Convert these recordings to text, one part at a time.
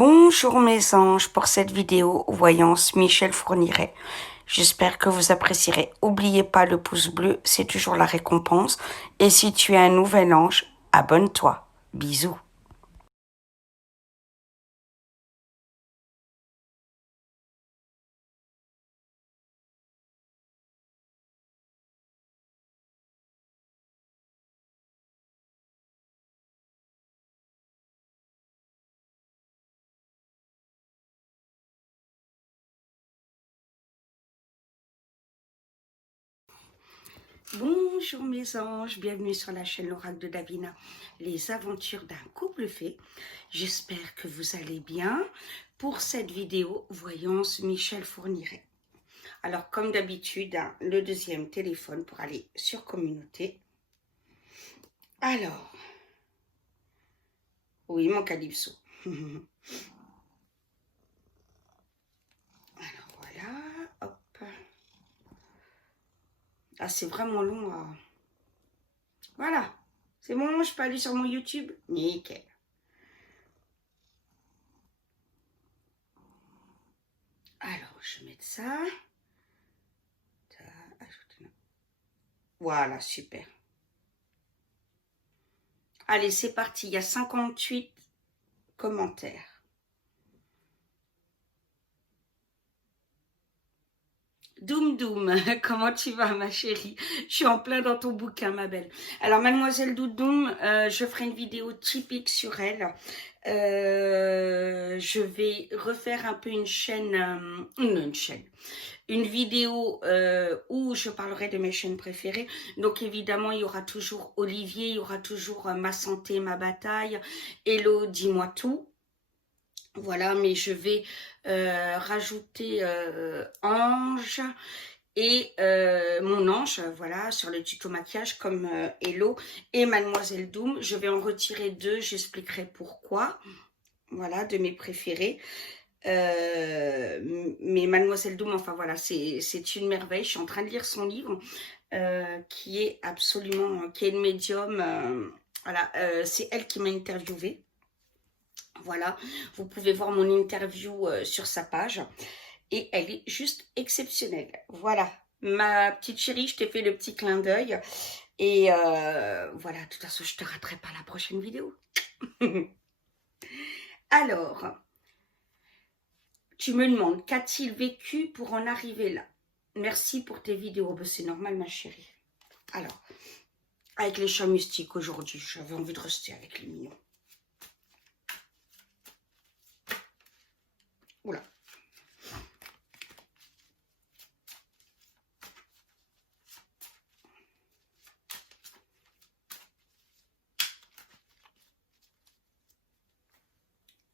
Bonjour mes anges, pour cette vidéo voyance Michel Fourniret. J'espère que vous apprécierez. N'oubliez pas le pouce bleu, c'est toujours la récompense. Et si tu es un nouvel ange, abonne-toi. Bisous. Bonjour mes anges, bienvenue sur la chaîne L'Oracle de Davina, les aventures d'un couple fait. J'espère que vous allez bien. Pour cette vidéo, voyance Michel Fourniret. Alors comme d'habitude, le deuxième téléphone pour aller sur communauté. Alors, oui mon calypso. Alors voilà, hop. Ah c'est vraiment long. Voilà, c'est bon, je peux aller sur mon YouTube. Nickel. Alors, je vais mettre ça. Voilà, super. Allez, c'est parti. Il y a 58 commentaires. Doum Doum, comment tu vas ma chérie? Je suis en plein dans ton bouquin ma belle. Alors mademoiselle Doudoum, je ferai une vidéo typique sur elle. Je vais refaire un peu une chaîne, une vidéo où je parlerai de mes chaînes préférées. Donc évidemment, il y aura toujours Olivier, il y aura toujours Ma santé, ma bataille, Hello, dis-moi tout. Voilà, mais je vais rajouter Ange et mon ange, voilà, sur le tuto maquillage comme Hello et Mademoiselle Doom. Je vais en retirer deux, j'expliquerai pourquoi. Voilà, de mes préférés. Mais Mademoiselle Doom, enfin voilà, c'est une merveille. Je suis en train de lire son livre qui est absolument, qui est une médium. Voilà, c'est elle qui m'a interviewée. Voilà, vous pouvez voir mon interview sur sa page. Et elle est juste exceptionnelle. Voilà, ma petite chérie, je t'ai fait le petit clin d'œil. Et voilà, de toute façon, je te raterai pas la prochaine vidéo. Alors, tu me demandes, qu'a-t-il vécu pour en arriver là? Merci pour tes vidéos. Ben, c'est normal, ma chérie. Alors, avec les chats mystiques aujourd'hui, j'avais envie de rester avec les mignons. Oula.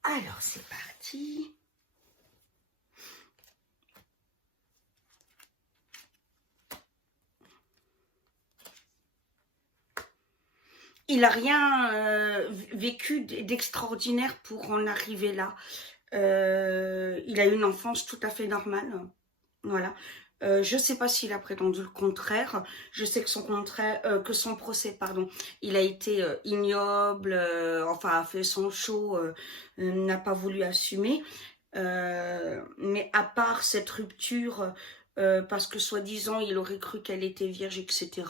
Alors, c'est parti. Il n'a rien vécu d'extraordinaire pour en arriver là. Il a eu une enfance tout à fait normale. Voilà. Je ne sais pas s'il a prétendu le contraire. Je sais que son procès, pardon, il a été ignoble, enfin a fait son show, n'a pas voulu assumer. Mais à part cette rupture, parce que soi-disant il aurait cru qu'elle était vierge, etc.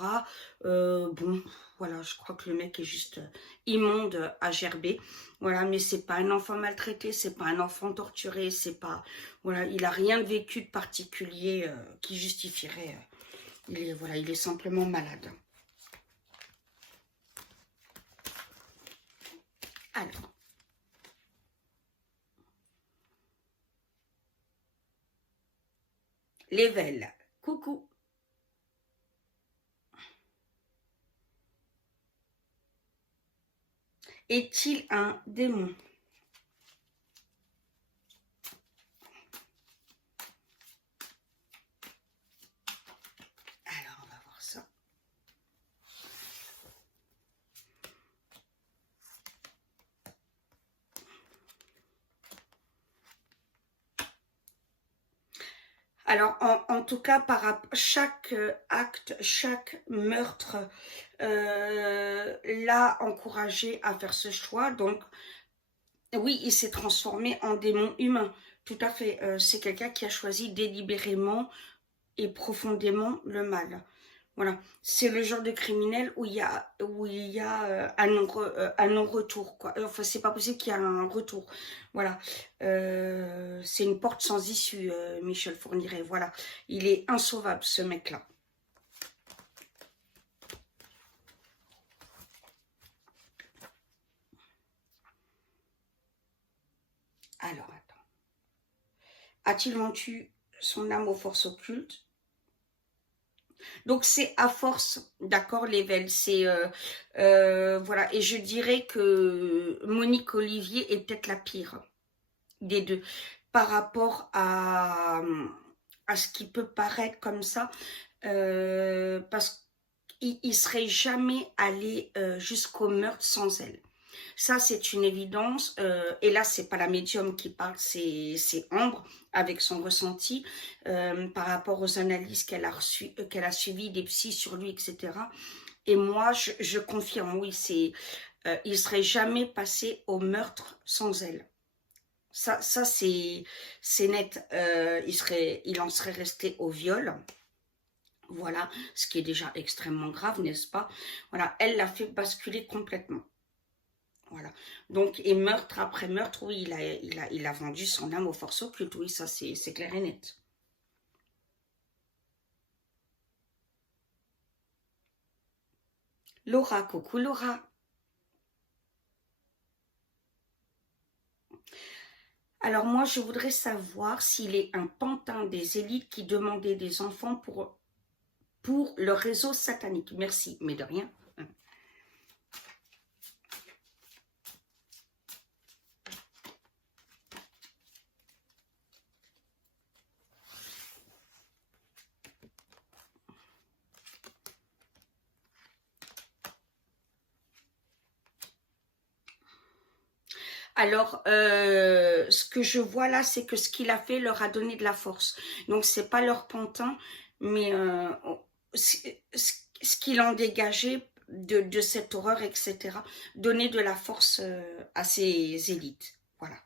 Bon, voilà, je crois que le mec est juste immonde à gerber. Voilà, mais c'est pas un enfant maltraité, c'est pas un enfant torturé, c'est pas, voilà, il a rien vécu de particulier qui justifierait. Voilà, il est simplement malade. Alors. Level, coucou. Est-il un démon? Alors, on va voir ça. Alors, en tout cas, par chaque acte, chaque meurtre l'a encouragé à faire ce choix. Donc, Oui, il s'est transformé en démon humain. Tout à fait. C'est quelqu'un qui a choisi délibérément et profondément le mal. Voilà. C'est le genre de criminel où il y a un non-retour, quoi. Enfin, c'est pas possible qu'il y ait un retour. Voilà. C'est une porte sans issue, Michel Fourniret. Voilà. Il est insauvable, ce mec-là. Alors, attends. A-t-il vendu son âme aux forces occultes? Donc c'est à force, d'accord, Lével, c'est voilà. Et je dirais que Monique Olivier est peut-être la pire des deux par rapport à ce qui peut paraître comme ça, parce qu'il serait jamais allé jusqu'au meurtre sans elle. Ça, c'est une évidence. Et là, c'est pas la médium qui parle, c'est Ambre avec son ressenti par rapport aux analyses qu'elle a reçues, qu'elle a suivies des psys sur lui, etc. Et moi, je confirme, oui, il serait jamais passé au meurtre sans elle. Ça c'est net. Il en serait resté au viol. Voilà, ce qui est déjà extrêmement grave, n'est-ce pas? Voilà, elle l'a fait basculer complètement. Voilà. Donc, et meurtre après meurtre, oui, il a vendu son âme aux forces occultes. Oui, ça, c'est clair et net. Laura, coucou Laura. Alors moi, je voudrais savoir s'il est un pantin des élites qui demandait des enfants pour le réseau satanique. Merci, mais de rien. Alors, ce que je vois là, c'est que ce qu'il a fait leur a donné de la force. Donc, c'est pas leur pantin, mais ce qu'il en dégageait de cette horreur, etc. Donner de la force à ces élites. Voilà.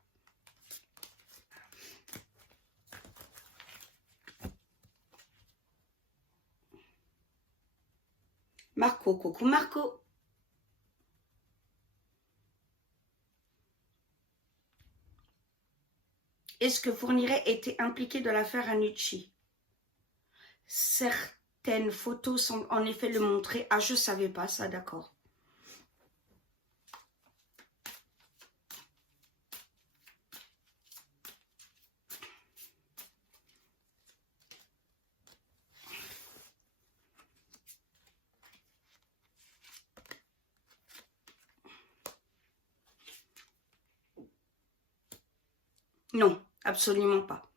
Marco, coucou Marco. Est-ce que Fourniret était impliqué dans l'affaire Anucci? Certaines photos semblent en effet le montrer. Ah, je savais pas ça, d'accord. Non, absolument pas.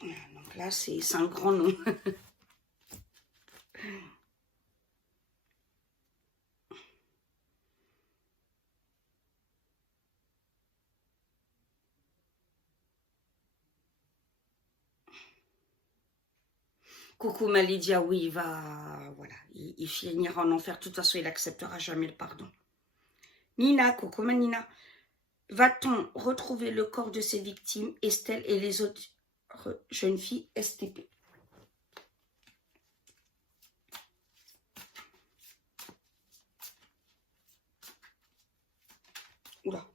Donc là, c'est un grand nom. Coucou Malidia, oui, voilà, il finira en enfer. De toute façon, il acceptera jamais le pardon. Nina, coucou ma Nina. Va-t-on retrouver le corps de ses victimes, Estelle et les autres jeunes filles STP? Oula.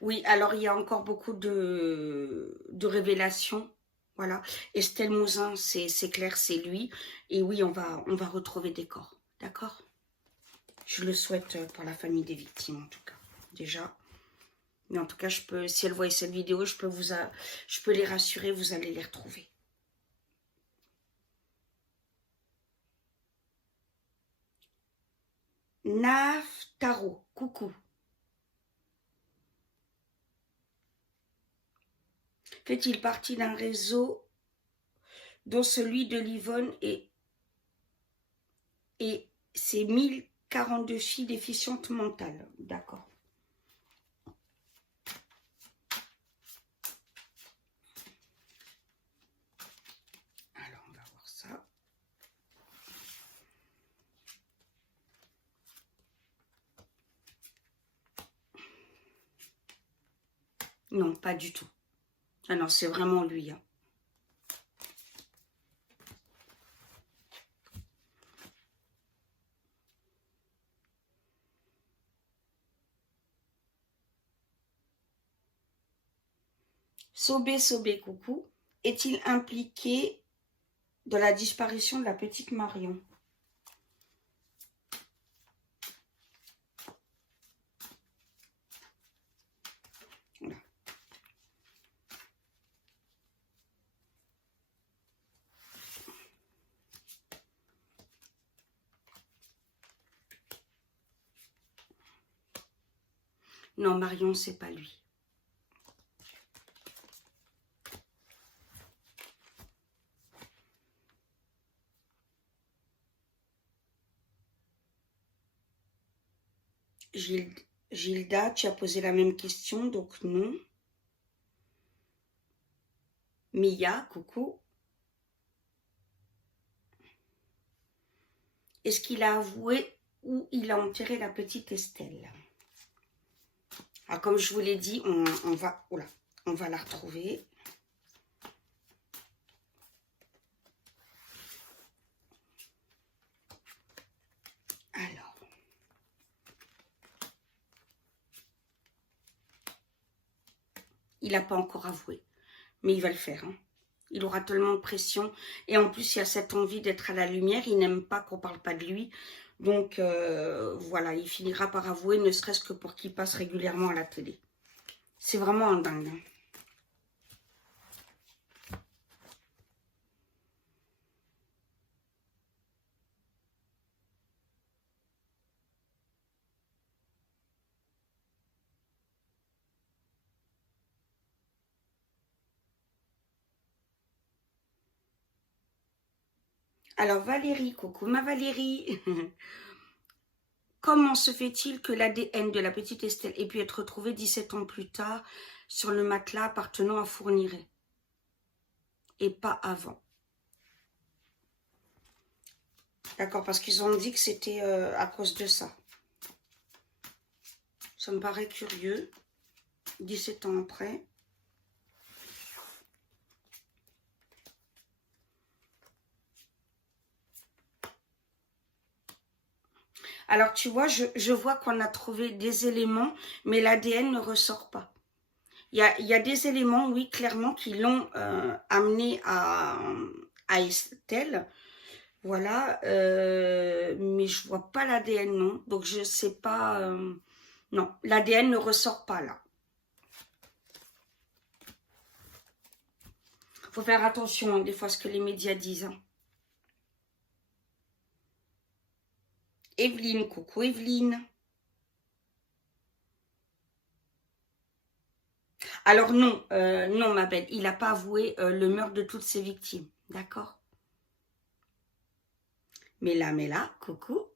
Oui, alors il y a encore beaucoup de révélations. Voilà. Estelle Mouzin, c'est clair, c'est lui. Et oui, on va retrouver des corps. D'accord? Je le souhaite pour la famille des victimes, en tout cas. Déjà. Mais en tout cas, si elles voient cette vidéo, je peux les rassurer, vous allez les retrouver. Naftaro, coucou. Fait-il partie d'un réseau dont celui de Livonne et ses 42 filles déficientes mentales. D'accord. Alors, on va voir ça. Non, pas du tout. Ah non, c'est vraiment lui. Hein. Sobé, Sobé, coucou. Est-il impliqué dans la disparition de la petite Marion? Voilà. Non, Marion, c'est pas lui. Gilda, tu as posé la même question, donc non. Mia, coucou. Est-ce qu'il a avoué où il a enterré la petite Estelle? Ah, comme je vous l'ai dit, on va la retrouver. Alors. Il n'a pas encore avoué, mais il va le faire. Hein. Il aura tellement de pression. Et en plus, il a cette envie d'être à la lumière. Il n'aime pas qu'on ne parle pas de lui. Donc, voilà, il finira par avouer, ne serait-ce que pour qu'il passe régulièrement à la télé. C'est vraiment un dingue. Hein. Alors, Valérie, coucou ma Valérie. Comment se fait-il que l'ADN de la petite Estelle ait pu être retrouvé 17 ans plus tard sur le matelas appartenant à Fourniret et pas avant? D'accord, parce qu'ils ont dit que c'était à cause de ça. Ça me paraît curieux. 17 ans après. Alors, tu vois, je vois qu'on a trouvé des éléments, mais l'ADN ne ressort pas. Il y a des éléments, oui, clairement, qui l'ont amené à Estelle. Voilà. Mais je vois pas l'ADN, non. Donc, je sais pas. Non, l'ADN ne ressort pas, là. Faut faire attention, hein, des fois, à ce que les médias disent. Hein. Evelyne, coucou Evelyne. Alors non, non ma belle, il n'a pas avoué le meurtre de toutes ses victimes, d'accord? Mais là, coucou.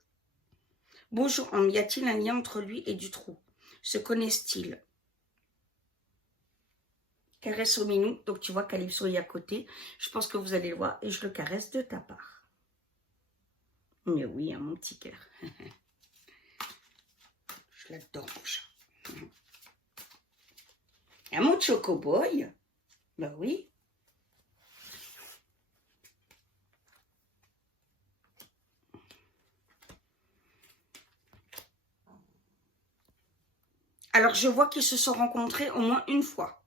Bonjour, y a-t-il un lien entre lui et Dutroux? Se connaissent-ils? Caresse au minou, donc tu vois Calypso est à côté. Je pense que vous allez le voir et je le caresse de ta part. Mais oui, hein, mon petit cœur. Je l'adore, mon chat. Ah, mon chocoboy. Bah oui. Alors, je vois qu'ils se sont rencontrés au moins une fois.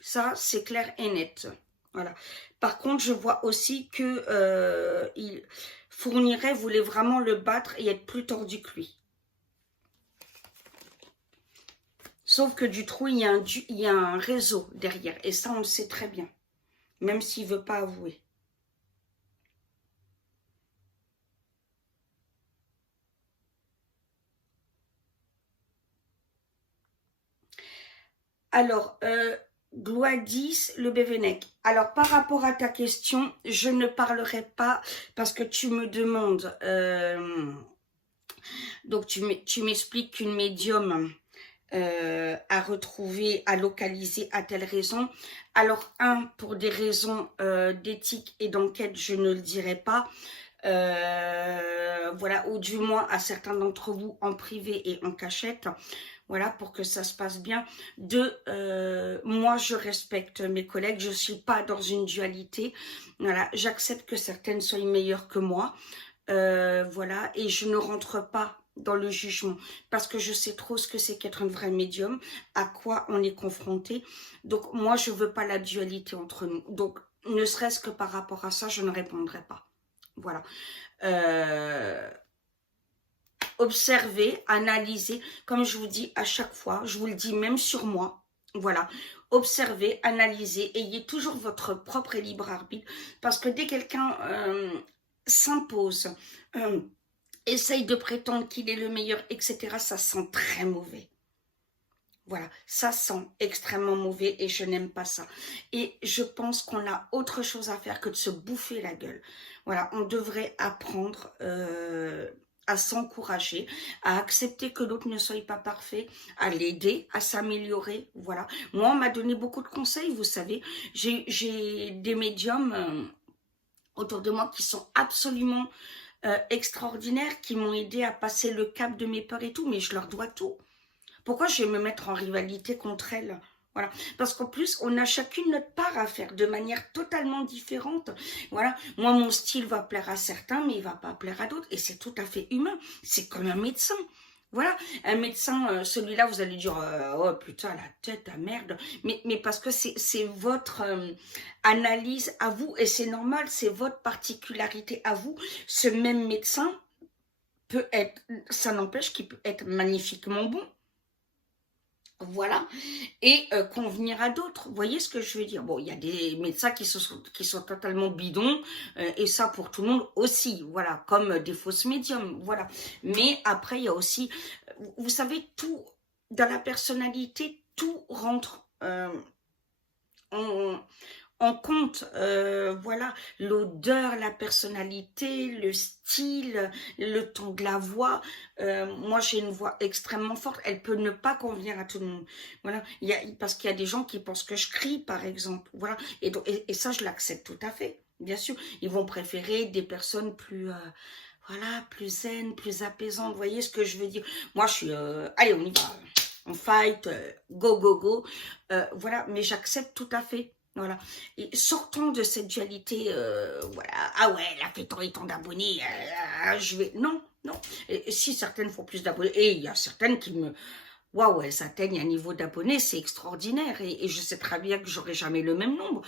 Ça, c'est clair et net. Voilà. Par contre, je vois aussi que Fourniret voulait vraiment le battre et être plus tordu que lui. Sauf que Dutroux, il y a un réseau derrière. Et ça, on le sait très bien. Même s'il ne veut pas avouer. Alors, Gladys Le Bévennec. Alors, par rapport à ta question, je ne parlerai pas parce que tu me demandes... donc, tu m'expliques qu'une médium a retrouvé, a localisé à telle raison. Alors, pour des raisons d'éthique et d'enquête, je ne le dirai pas. Voilà, ou du moins à certains d'entre vous en privé et en cachette. Voilà, pour que ça se passe bien. Moi, je respecte mes collègues. Je ne suis pas dans une dualité. Voilà, j'accepte que certaines soient meilleures que moi. Voilà, et je ne rentre pas dans le jugement parce que je sais trop ce que c'est qu'être un vrai médium, à quoi on est confronté. Donc, moi, je ne veux pas la dualité entre nous. Donc, ne serait-ce que par rapport à ça, je ne répondrai pas. Voilà. Observer, analyser, comme je vous dis à chaque fois, je vous le dis même sur moi, voilà, observez, analysez, ayez toujours votre propre libre arbitre, parce que dès que quelqu'un s'impose, essaye de prétendre qu'il est le meilleur, etc., ça sent très mauvais. Voilà, ça sent extrêmement mauvais et je n'aime pas ça. Et je pense qu'on a autre chose à faire que de se bouffer la gueule. Voilà, on devrait apprendre à s'encourager, à accepter que l'autre ne soit pas parfait, à l'aider, à s'améliorer. Voilà. Moi, on m'a donné beaucoup de conseils, vous savez. J'ai des médiums autour de moi qui sont absolument extraordinaires, qui m'ont aidé à passer le cap de mes peurs et tout, mais je leur dois tout. Pourquoi je vais me mettre en rivalité contre elles? Voilà. Parce qu'en plus, on a chacune notre part à faire de manière totalement différente. Voilà. Moi, mon style va plaire à certains, mais il va pas plaire à d'autres. Et c'est tout à fait humain. C'est comme un médecin. Voilà. Un médecin, celui-là, vous allez dire, oh putain, la tête, la merde. Mais parce que c'est votre analyse à vous. Et c'est normal, c'est votre particularité à vous. Ce même médecin peut être, ça n'empêche qu'il peut être magnifiquement bon. Voilà, et convenir à d'autres. Vous voyez ce que je veux dire? Bon, il y a des médecins qui sont totalement bidons, et ça pour tout le monde aussi, voilà, comme des fausses médiums, voilà. Mais après, il y a aussi, vous savez, tout, dans la personnalité, tout rentre en compte, voilà, l'odeur, la personnalité, le style, le ton de la voix. Moi, j'ai une voix extrêmement forte. Elle peut ne pas convenir à tout le monde. Voilà, parce qu'il y a des gens qui pensent que je crie, par exemple. Voilà, et ça, je l'accepte tout à fait. Bien sûr, ils vont préférer des personnes plus, voilà, plus zen, plus apaisantes. Vous voyez ce que je veux dire? Moi, je suis, allez, on y va, on fight, go, go, go. Voilà, mais j'accepte tout à fait. Voilà. Et sortons de cette dualité, voilà. Ah ouais, elle a fait tant et tant d'abonnés, je vais... Non, non. Et si certaines font plus d'abonnés, et il y a certaines qui me... Waouh, elles atteignent un niveau d'abonnés, c'est extraordinaire. Et je sais très bien que j'aurai jamais le même nombre.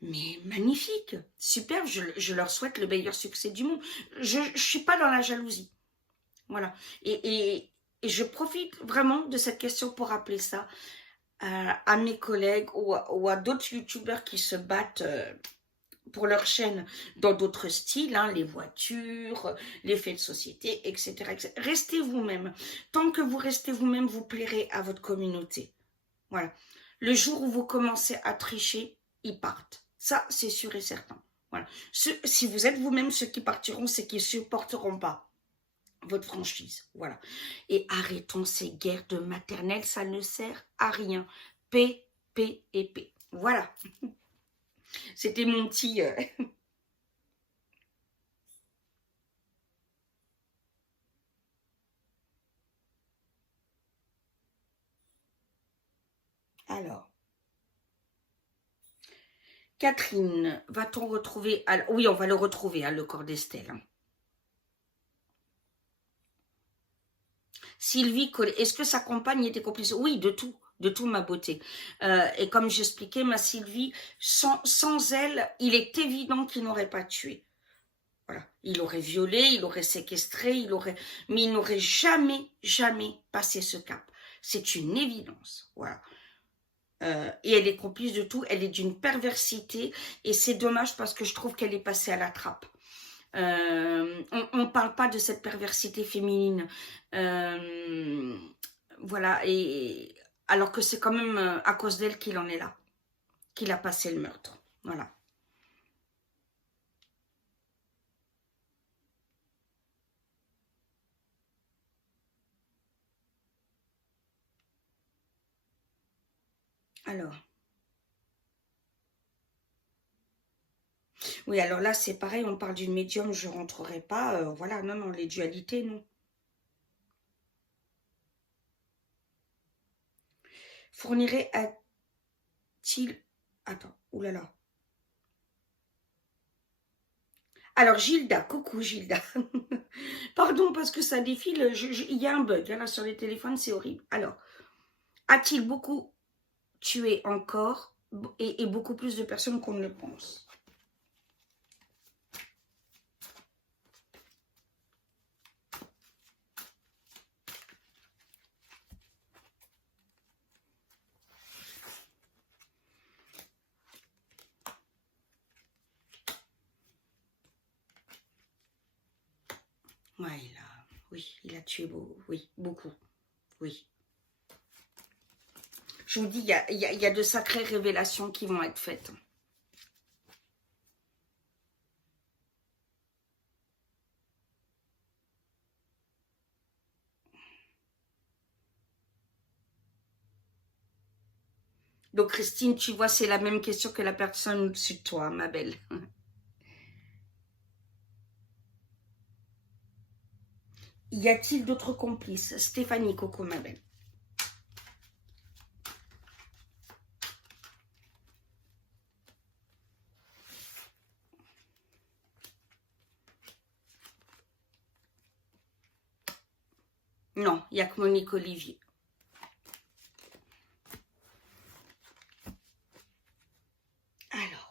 Mais magnifique, super, je leur souhaite le meilleur succès du monde. Je ne suis pas dans la jalousie. Voilà. Et je profite vraiment de cette question pour rappeler ça à mes collègues ou à d'autres youtubeurs qui se battent pour leur chaîne dans d'autres styles, hein, les voitures, les faits de société, etc., etc. Restez vous-même. Tant que vous restez vous-même, vous plairez à votre communauté. Voilà. Le jour où vous commencez à tricher, ils partent. Ça, c'est sûr et certain. Voilà. Si vous êtes vous-même, ceux qui partiront, c'est qu'ils ne supporteront pas votre franchise. Voilà. Et arrêtons ces guerres de maternelle, ça ne sert à rien. P, P et P. Voilà. C'était mon petit... Alors, Catherine, va-t-on retrouver... Alors, oui, on va le retrouver, hein, le corps d'Estelle. Hein. Sylvie, est-ce que sa compagne était complice? Oui, de tout ma beauté. Et comme j'expliquais, ma Sylvie, sans elle, il est évident qu'il n'aurait pas tué. Voilà. Il aurait violé, il aurait séquestré, mais il n'aurait jamais, jamais passé ce cap. C'est une évidence. Voilà. Et elle est complice de tout, elle est d'une perversité, et c'est dommage parce que je trouve qu'elle est passée à la trappe. On ne parle pas de cette perversité féminine. Voilà, et alors que c'est quand même à cause d'elle qu'il en est là. qu'il a passé le meurtre. Voilà. Alors. Oui, alors là, c'est pareil, on parle d'une médium, je ne rentrerai pas. Voilà, non, non, les dualités, non. Fournirait a-t-il... Attends, oulala. Alors, Gilda, coucou Gilda. Pardon, parce que ça défile, il y a un bug là sur les téléphones, c'est horrible. Alors, a-t-il beaucoup tué encore et beaucoup plus de personnes qu'on ne le pense? Ouais, il a tué oui, beaucoup, oui. Je vous dis, il y a de sacrées révélations qui vont être faites. Donc, Christine, tu vois, c'est la même question que la personne au-dessus de toi, ma belle. Y a-t-il d'autres complices? Stéphanie, Coco, ma belle. Non, il n'y a que Monique Olivier. Alors.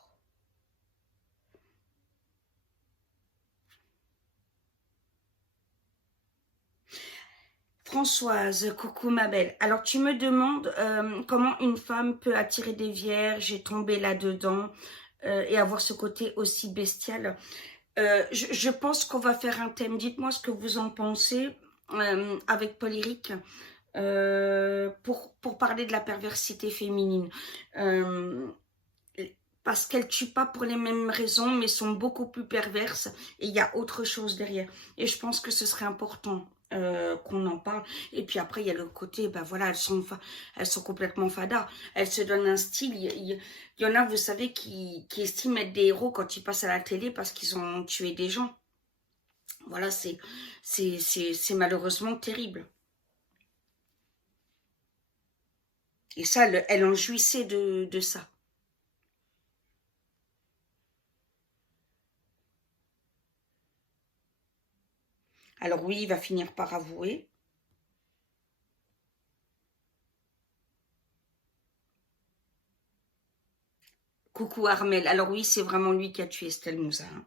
Françoise, coucou ma belle. Alors tu me demandes comment une femme peut attirer des vierges et tomber là-dedans et avoir ce côté aussi bestial. Je pense qu'on va faire un thème. Dites-moi ce que vous en pensez avec Paul-Éric pour parler de la perversité féminine. Parce qu'elles ne tuent pas pour les mêmes raisons, mais sont beaucoup plus perverses et il y a autre chose derrière. Et je pense que ce serait important qu'on en parle. Et puis après, il y a le côté, ben voilà, elles sont complètement fadas. Elles se donnent un style. Il y en a, vous savez, qui estiment être des héros quand ils passent à la télé parce qu'ils ont tué des gens. Voilà, c'est malheureusement terrible. Et ça, elle en jouissait de ça. Alors oui, il va finir par avouer. Coucou Armel. Alors oui, c'est vraiment lui qui a tué Estelle Moussa. Hein.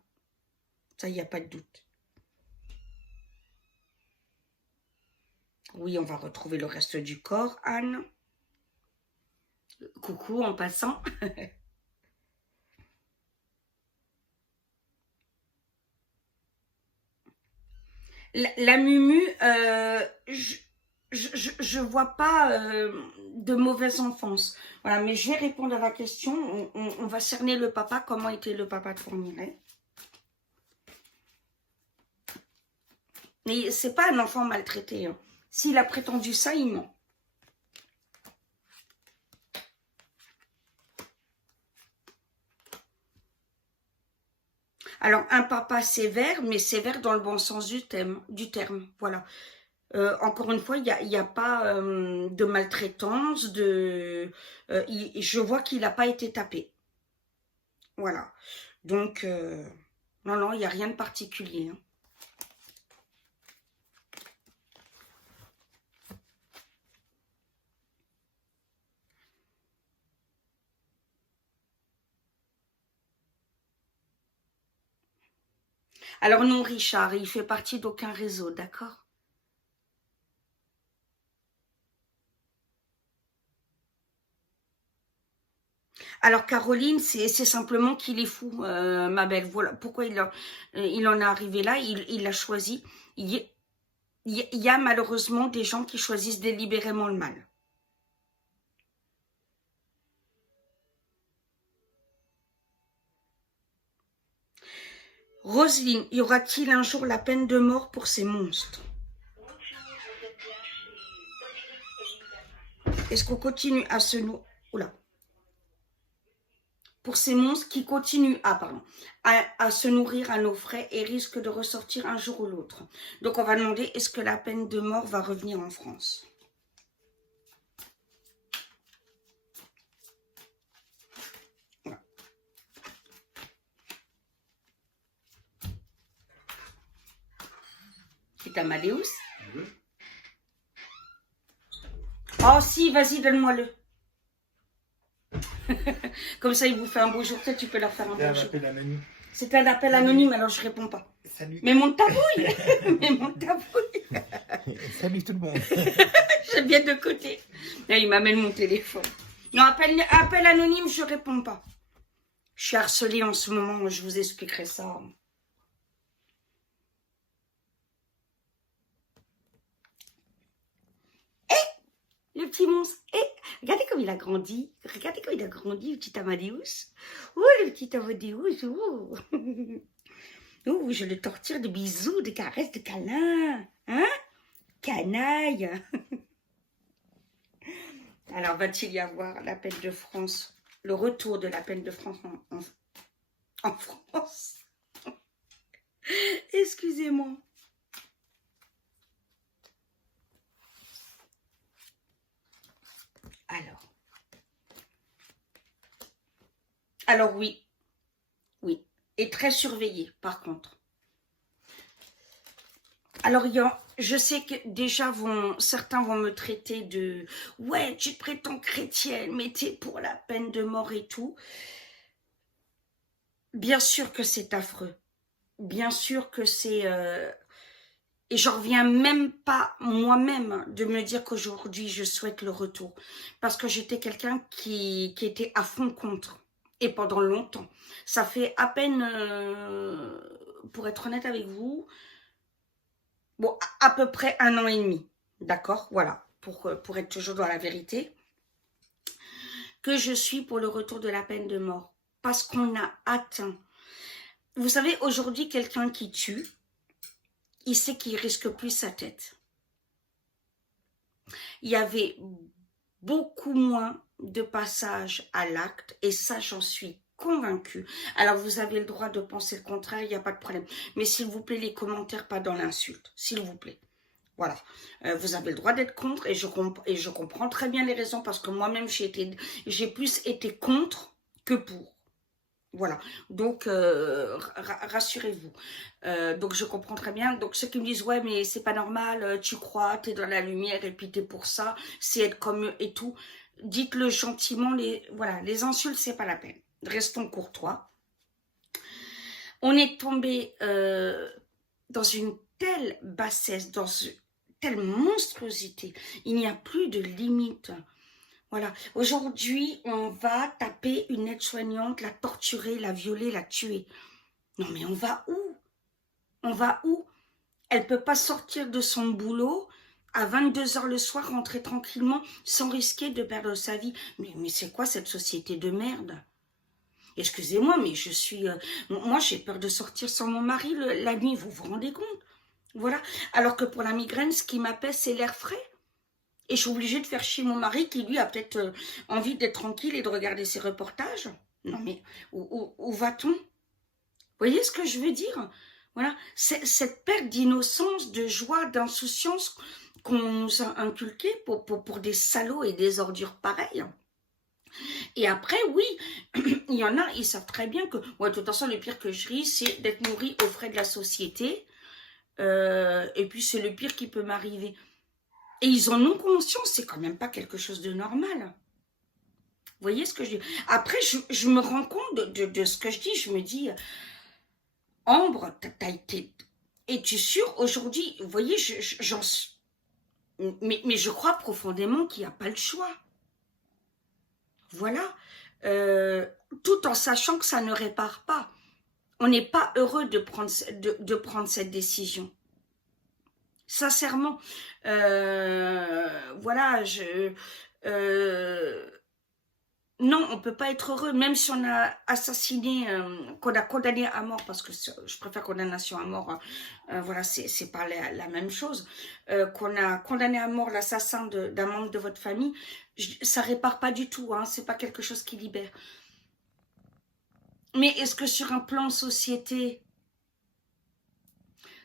Ça, il n'y a pas de doute. Oui, on va retrouver le reste du corps, Anne. Coucou en passant. La Mumu, je vois pas de mauvaise enfance. Voilà, mais je vais répondre à la question. On va cerner le papa. Comment était le papa de Fourniret? Mais c'est pas un enfant maltraité. Hein. S'il a prétendu ça, il ment. Alors, un papa sévère, mais sévère dans le bon sens du terme. Voilà. Encore une fois, il n'y a pas de maltraitance, je vois qu'il n'a pas été tapé. Voilà. Donc, non, non, il n'y a rien de particulier. Hein. Alors non, Richard, il fait partie d'aucun réseau, d'accord? Alors Caroline, c'est simplement qu'il est fou, ma belle. Voilà pourquoi il en est arrivé là, il l'a choisi. Il y a malheureusement des gens qui choisissent délibérément le mal. Roselyne, y aura-t-il un jour la peine de mort pour ces monstres? Est-ce qu'on continue à se nourrir? Oula. Pour ces monstres qui continuent à se nourrir à nos frais et risquent de ressortir un jour ou l'autre. Donc on va demander, est-ce que la peine de mort va revenir en France? Voilà. C'est Amadeus. Oh si, vas-y, donne-moi-le. Comme ça, il vous fait un beau jour. Peut-être tu peux leur faire un beau jour. C'est un appel anonyme, alors je réponds pas. Salut. Mais monte ta bouille. Mais monte ta bouille. Salut tout le monde. J'aime bien de côté. Là, il m'amène mon téléphone. Non, appel anonyme, je réponds pas. Je suis harcelée en ce moment, je vous expliquerai ça. Le petit monstre. Regardez comme il a grandi. Regardez comme il a grandi, le petit Amadeus. Oh, le petit Amadeus. Oh. Oh, je le torture de bisous, de caresses, de câlins. Hein? Canaille. Alors, va-t-il y avoir la peine de France, le retour de la peine de France en France? Excusez-moi. Alors oui, oui, et très surveillé par contre. Alors je sais que déjà certains vont me traiter de « ouais, tu te prétends chrétienne, mais t'es pour la peine de mort et tout ». Bien sûr que c'est affreux, bien sûr que c'est... Et j'en reviens même pas moi-même de me dire qu'aujourd'hui je souhaite le retour. Parce que j'étais quelqu'un qui était à fond contre. Et pendant longtemps. Ça fait à peine, pour être honnête avec vous, bon, à peu près 1 an et demi. D'accord? Voilà. Pour être toujours dans la vérité. Que je suis pour le retour de la peine de mort. Parce qu'on a atteint. Vous savez, aujourd'hui, quelqu'un qui tue, il sait qu'il risque plus sa tête. Il y avait beaucoup moins de passages à l'acte, et ça, j'en suis convaincue. Alors, vous avez le droit de penser le contraire, il n'y a pas de problème. Mais s'il vous plaît, les commentaires, pas dans l'insulte, s'il vous plaît. Voilà, vous avez le droit d'être contre, et je comprends très bien les raisons, parce que moi-même, j'ai plus été contre que pour. Voilà, donc rassurez-vous. Donc je comprends très bien. Donc ceux qui me disent ouais mais c'est pas normal, tu crois, t'es dans la lumière et puis t'es pour ça, c'est être comme eux et tout. Dites-le gentiment, voilà, les insultes c'est pas la peine. Restons courtois. On est tombé dans une telle bassesse, dans une telle monstruosité. Il n'y a plus de limite. Voilà, aujourd'hui, on va taper une aide-soignante, la torturer, la violer, la tuer. Non mais on va où? On va où? Elle ne peut pas sortir de son boulot à 22 h le soir, rentrer tranquillement, sans risquer de perdre sa vie. Mais c'est quoi cette société de merde? Excusez-moi, mais je suis... moi, j'ai peur de sortir sans mon mari la nuit, vous vous rendez compte? Voilà, alors que pour la migraine, ce qui m'apaise, c'est l'air frais. Et je suis obligée de faire chier mon mari qui, lui, a peut-être envie d'être tranquille et de regarder ses reportages. Non, mais où va-t-on? Vous voyez ce que je veux dire? Voilà, cette perte d'innocence, de joie, d'insouciance qu'on nous a inculquée pour des salauds et des ordures pareilles. Et après, oui, il y en a, ils savent très bien que... Ouais, de toute façon, le pire que je ris, c'est d'être nourri aux frais de la société. Et puis, c'est le pire qui peut m'arriver. Et ils en ont conscience, c'est quand même pas quelque chose de normal. Vous voyez ce que je dis? Après, je me rends compte de ce que je dis. Je me dis, Ambre, t'as été... Es-tu sûre aujourd'hui? Vous voyez, mais je crois profondément qu'il n'y a pas le choix. Voilà. Tout en sachant que ça ne répare pas. On n'est pas heureux de prendre cette décision. Sincèrement, voilà, Non, on peut pas être heureux, même si on a assassiné, qu'on a condamné à mort, parce que je préfère condamnation à mort, voilà, c'est pas la même chose, qu'on a condamné à mort l'assassin d'un membre de votre famille, ça répare pas du tout, hein, c'est pas quelque chose qui libère. Mais est-ce que sur un plan société,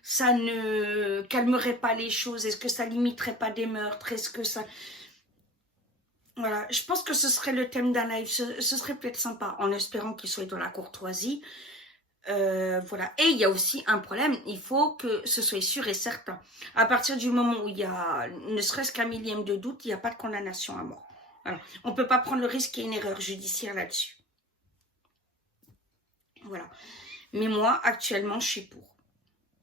ça ne calmerait pas les choses? Est-ce que ça limiterait pas des meurtres? Est-ce que ça... Voilà, je pense que ce serait le thème d'un live, ce serait peut-être sympa, en espérant qu'il soit dans la courtoisie. Voilà. Et il y a aussi un problème, il faut que ce soit sûr et certain. À partir du moment où il y a ne serait-ce qu'un millième de doute, il n'y a pas de condamnation à mort. Voilà. On ne peut pas prendre le risque qu'il y ait une erreur judiciaire là-dessus. Voilà. Mais moi, actuellement, je suis pour.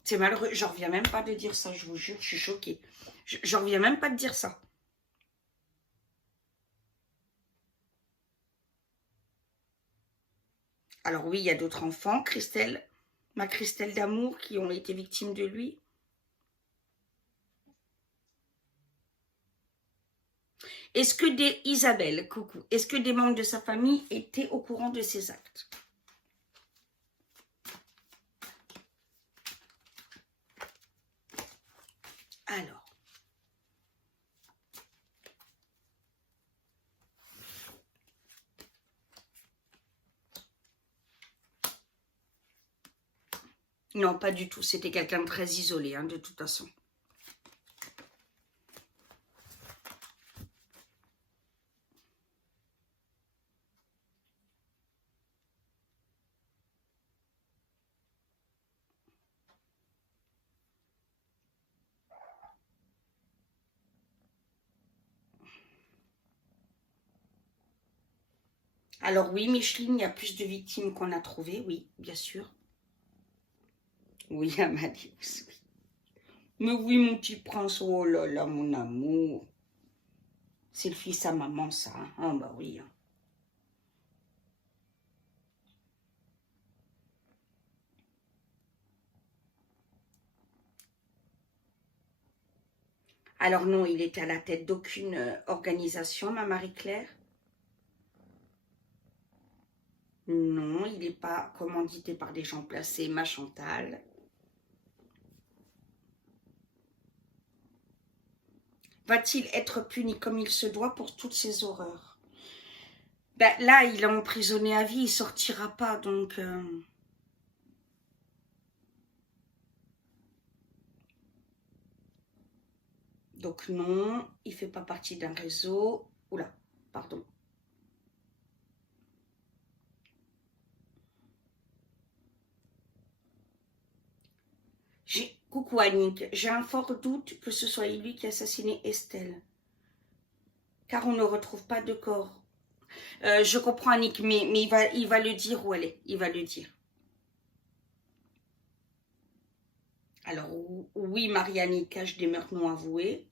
C'est malheureux, j'en reviens même pas de dire ça, je vous jure, je suis choquée. J'en reviens même pas de dire ça. Alors oui, il y a d'autres enfants, Christelle, ma Christelle d'amour, qui ont été victimes de lui. Est-ce que Isabelle, coucou, est-ce que des membres de sa famille étaient au courant de ses actes? Alors. Non, pas du tout. C'était quelqu'un de très isolé, hein, de toute façon. Alors oui, Micheline, il y a plus de victimes qu'on a trouvées, oui, bien sûr. Oui, Amadeus, oui. Mais oui, mon petit prince, oh là là, mon amour. C'est le fils à maman, ça. Hein. Ah bah oui. Hein. Alors non, il était à la tête d'aucune organisation, ma Marie-Claire. Non, il n'est pas commandité par des gens placés, ma Chantal. Va-t-il être puni comme il se doit pour toutes ces horreurs? Ben, là, il est emprisonné à vie, il sortira pas, donc... Donc non, il fait pas partie d'un réseau. Oula, pardon. Coucou Annick, j'ai un fort doute que ce soit lui qui a assassiné Estelle. Car on ne retrouve pas de corps. Je comprends Annick, mais il va le dire où elle est. Il va le dire. Alors oui, Marianne cache des meurtres non avoués.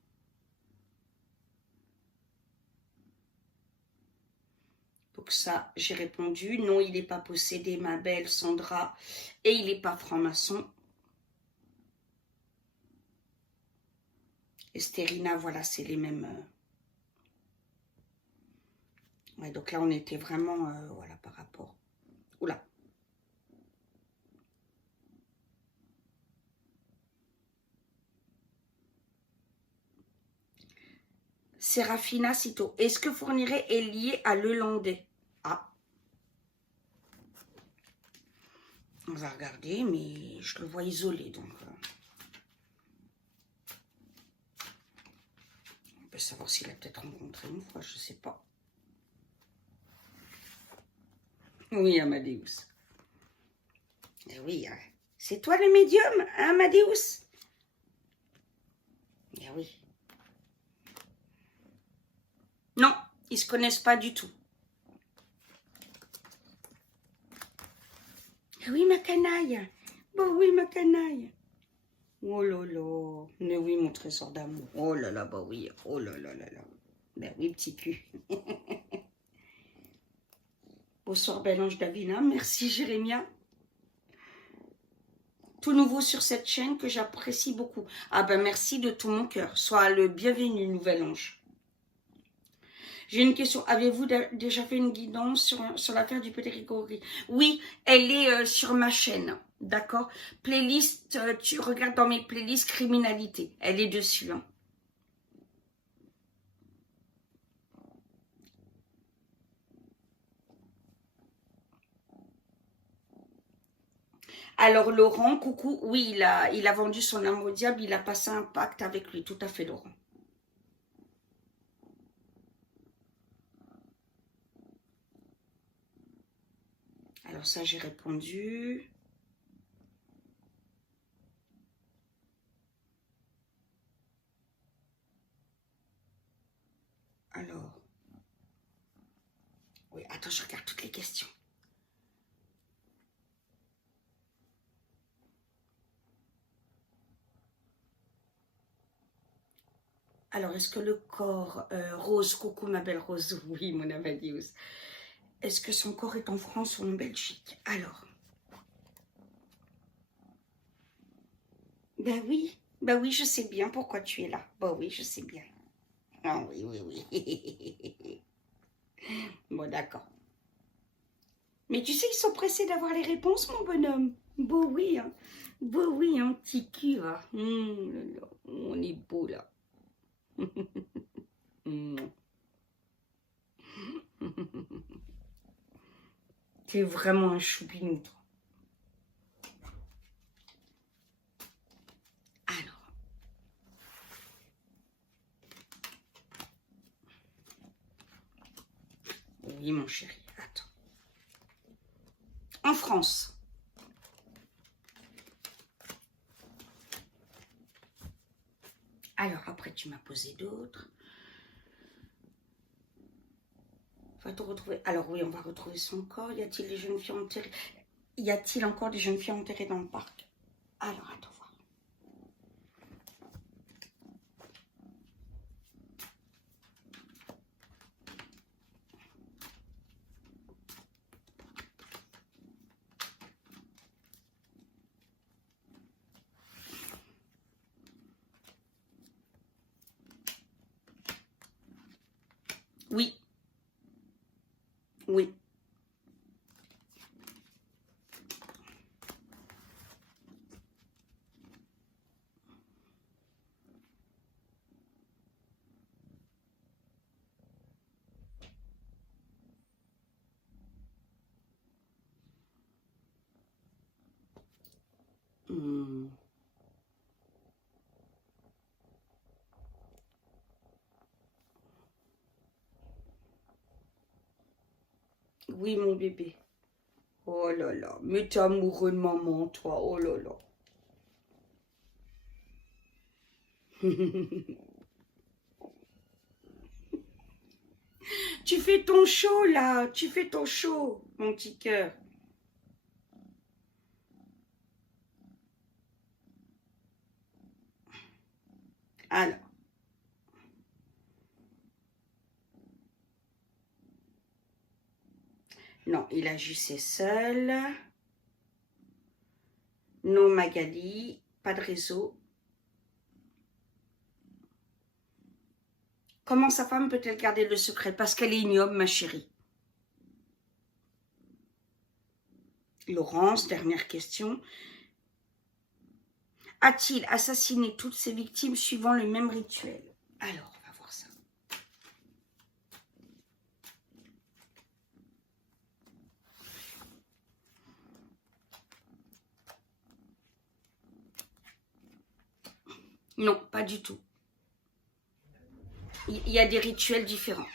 Donc ça, j'ai répondu. Non, il n'est pas possédé, ma belle Sandra. Et il n'est pas franc-maçon. Estérina, voilà, c'est les mêmes... Ouais, donc là, on était vraiment... voilà, par rapport... Oula. Sérafina Cito. Est-ce que Fourniret est lié à Lelandais? Ah. On va regarder, mais je le vois isolé, donc... On peut savoir s'il a peut-être rencontré une fois, je sais pas. Oui, Amadeus. Eh oui, hein. C'est toi le médium, hein, Amadeus? Eh oui. Non, ils se connaissent pas du tout. Eh oui, ma canaille. Bon, oui, ma canaille. Oh là là. Mais oui, mon trésor d'amour. Oh là là, bah oui. Oh là là là là. Ben oui, petit cul. Bonsoir, bel ange Davina. Merci, Jérémia. Tout nouveau sur cette chaîne que j'apprécie beaucoup. Ah ben merci de tout mon cœur. Sois le bienvenu, nouvel ange. J'ai une question. Avez-vous déjà fait une guidance sur l'affaire du petit Grégory? Oui, elle est sur ma chaîne. D'accord? Playlist, tu regardes dans mes playlists criminalité. Elle est dessus. Hein. Alors Laurent, coucou, oui, il a vendu son âme au diable, il a passé un pacte avec lui, tout à fait Laurent. Alors ça, j'ai répondu. Alors, oui, attends, je regarde toutes les questions. Alors, est-ce que le corps, Rose, coucou ma belle Rose, oui, mon Amadius. Est-ce que son corps est en France ou en Belgique? Alors, ben oui, je sais bien pourquoi tu es là. Ben oui, je sais bien. Ah oui, oui, oui. Bon, d'accord. Mais tu sais qu'ils sont pressés d'avoir les réponses, mon bonhomme. Beau oui, hein. Beau oui, un petit cul, là. On est beau, là. T'es vraiment un choupinou, toi. Alors. Oui, mon chéri, attends. En France. Alors, après, tu m'as posé d'autres. Va-t-on retrouver... Alors oui, on va retrouver son corps. Y a-t-il des jeunes filles enterrées? Y a-t-il encore des jeunes filles enterrées dans le parc? Alors, attends voir. Oui. Oui. Hmm. Oui, mon bébé. Oh là là, mais t'es amoureux de maman, toi. Oh là là. Tu fais ton show, là. Tu fais ton show, mon petit cœur. Alors. Non, il agissait seul. Non, Magali. Pas de réseau. Comment sa femme peut-elle garder le secret? Parce qu'elle est ignoble, ma chérie. Laurence, dernière question. A-t-il assassiné toutes ses victimes suivant le même rituel? Alors, on va voir ça. Non, pas du tout. Il y a des rituels différents.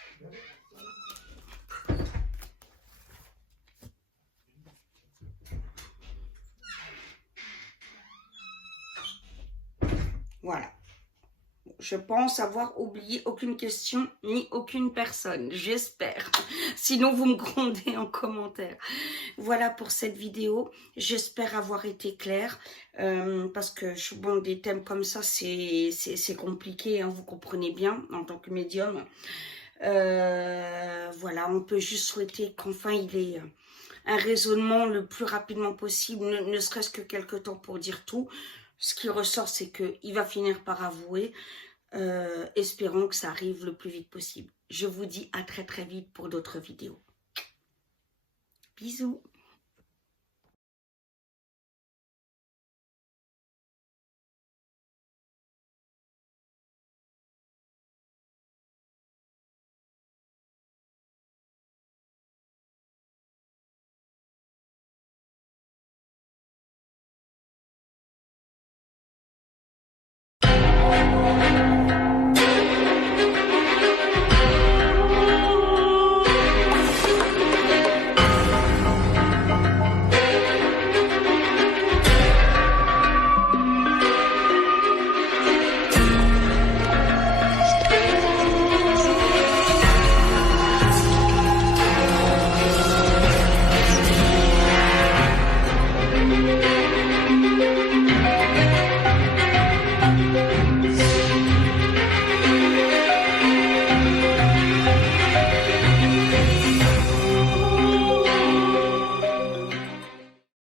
Voilà. Je pense avoir oublié aucune question ni aucune personne. J'espère. Sinon, vous me grondez en commentaire. Voilà pour cette vidéo. J'espère avoir été claire. Parce que, bon, des thèmes comme ça, c'est compliqué. Hein, vous comprenez bien, en tant que médium. Voilà, on peut juste souhaiter qu'enfin il ait un raisonnement le plus rapidement possible, ne serait-ce que quelques temps pour dire tout. Ce qui ressort, c'est qu'il va finir par avouer. Espérons que ça arrive le plus vite possible. Je vous dis à très très vite pour d'autres vidéos. Bisous.